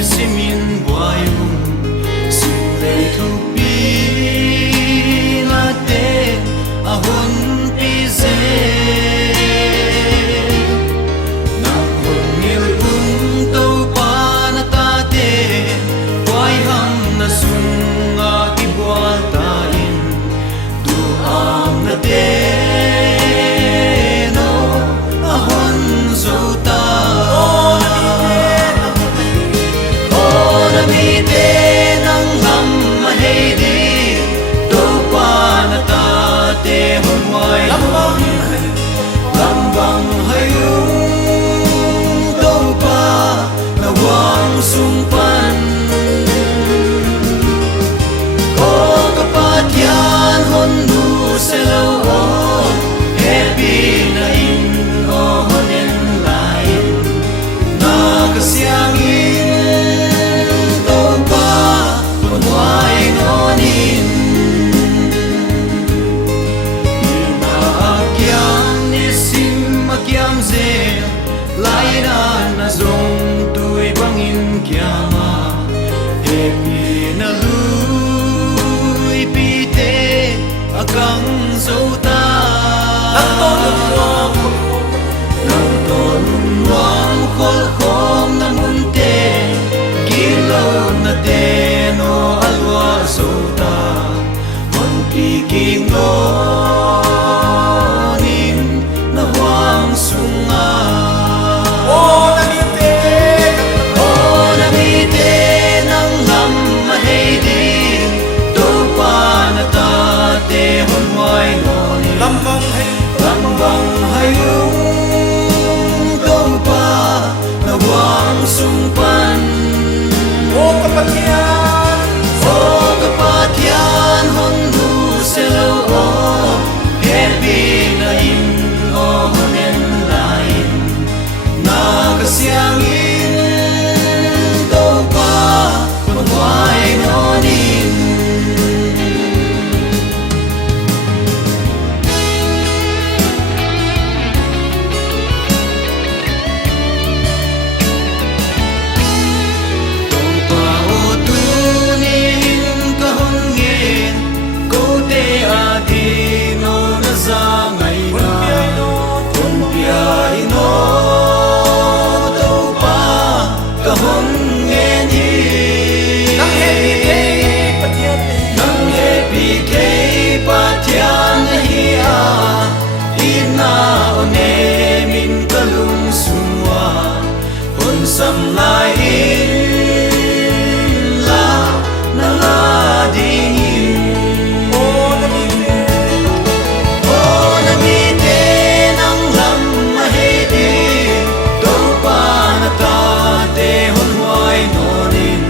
Simin buayong simlay tupi late ahon pise nang hongil untaw panatate buay ham na sunga ibualtain duam na no ahon zota Namite ng lamahedi Topa na tate Humay lambang hayung Topa nawang sumpan Ko kapatyan Hondu selaw Happy na in o honin lain Nakasyangin Laina na zong tu'y bangin kiama Happy na lu'y pite akang zota Nagtolunwang kolkom na munte Gilaw na deno alwa zota Manpiging lonin na huwang sunga Lambang hayung Topa nawang sumpan O kapatyan Hondu selaw Happy na in o honen lain Nakasyangin Topa magway nonin Sam lain la naladingin namite ng lamahedi Topa na tate honway nonin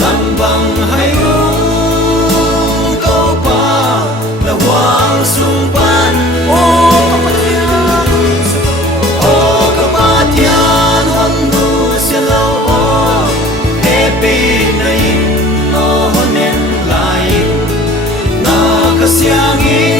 Lambang hayung Topa nawang sumpan kapatyan Hondu Nakasiyangin